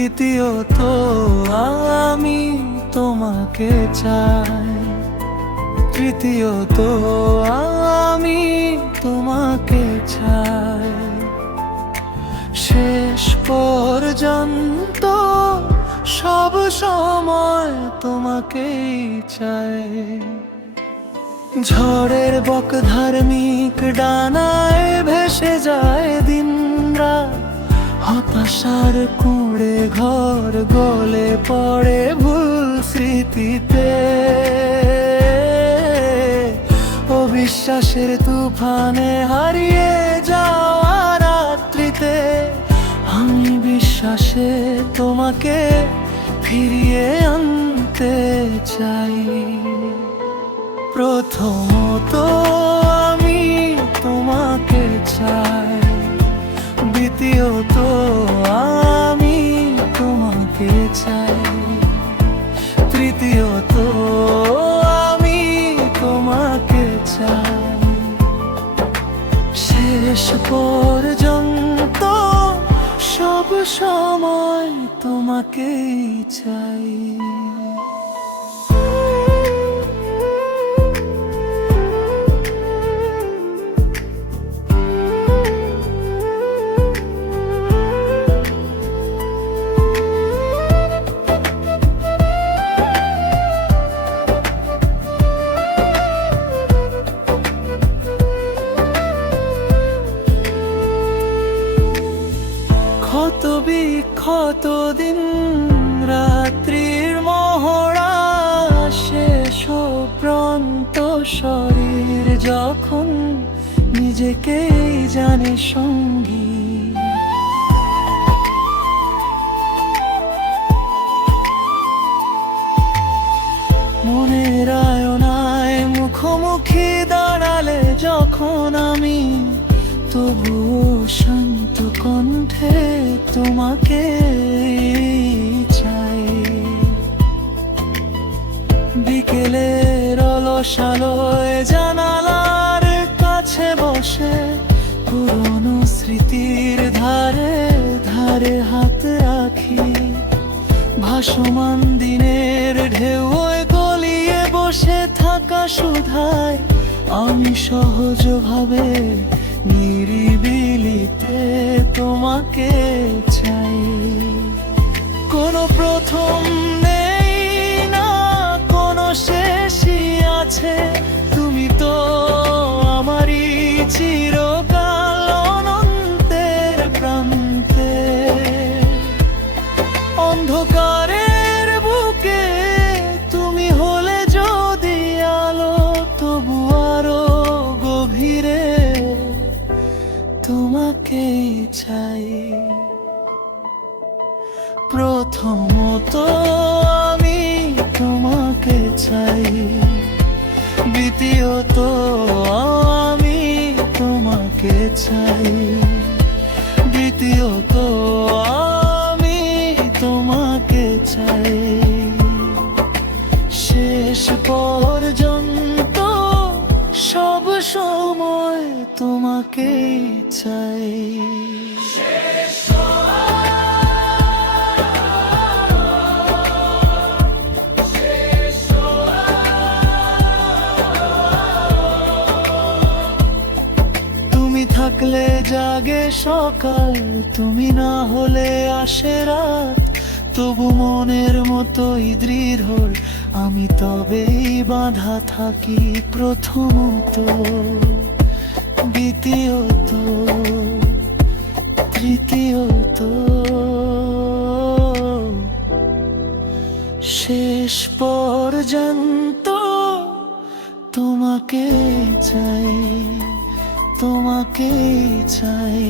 দ্বিতীয়ত আমি তোমাকে চাই, তৃতীয়ত আমি তোমাকে চাই, শেষ পর্যন্ত সব সময় তোমাকেই চাই। ঝড়ের বক ধার্মিক ডানায় ভেসে যায় দিন রাত, হতাশার কুঁড়ে ঘর গলে পড়ে ভুল স্মৃতিতে, অবিশ্বাসের তুফানে হারিয়ে যাওয়া রাত্রিতে আমি বিশ্বাসে তোমাকে ফিরিয়ে আনতে চাই। প্রথমত আমি তোমাকে চাই, দ্বিতীয়ত আমি তোমাকে চাই, তৃতীয়ত আমি তোমাকে চাই, শেষ পর্যন্ত সব সময় তোমাকেই চাই। ক্ষত বিক্ষত দিন রাত্রির মহড়া শেষ প্রান্ত শরীর যখন নিজেকেই জানে সঙ্গী, মনের আয়নায় মুখোমুখি দাঁড়ালে যখন আমি, তবুও শান্ত কণ্ঠে তোমাকে চাই। বিকেলের অলস আলোয় জানালার কাছে বসে পুরনো স্মৃতির ধারে ধারে হাত রাখি, ভাসমান দিনের ঢেউয়ে গলিয়ে বসে থাকা সুধায় আমি সহজভাবে নিরিবিলিতে তোমাকে চাই। কোনো প্রথম নেই না কোনো শেষই আছে, তুমি তো আমারই চিরকাল অনন্তের প্রান্তে। অন্ধকারের বুকে তুমি হলে যদি আলো, তবু আরো গভীরে তোমাকেই চাই। প্রথমত আমি তোমাকে চাই, দ্বিতীয়ত আমি তোমাকে চাই, তৃতীয়ত আমি তোমাকে চাই, শেষ পর্যন্ত সব সময় তোমাকেই চাই। তুমি থাকলে জাগে সকাল, তুমি না হলে আসে রাত, তবু মনের মতোই দৃঢ় আমি তবেই বাঁধা থাকি। প্রথমত, দ্বিতীয়ত, তৃতীয়ত, শেষ পর্যন্ত তোমাকে চাই, তোমাকে চাই।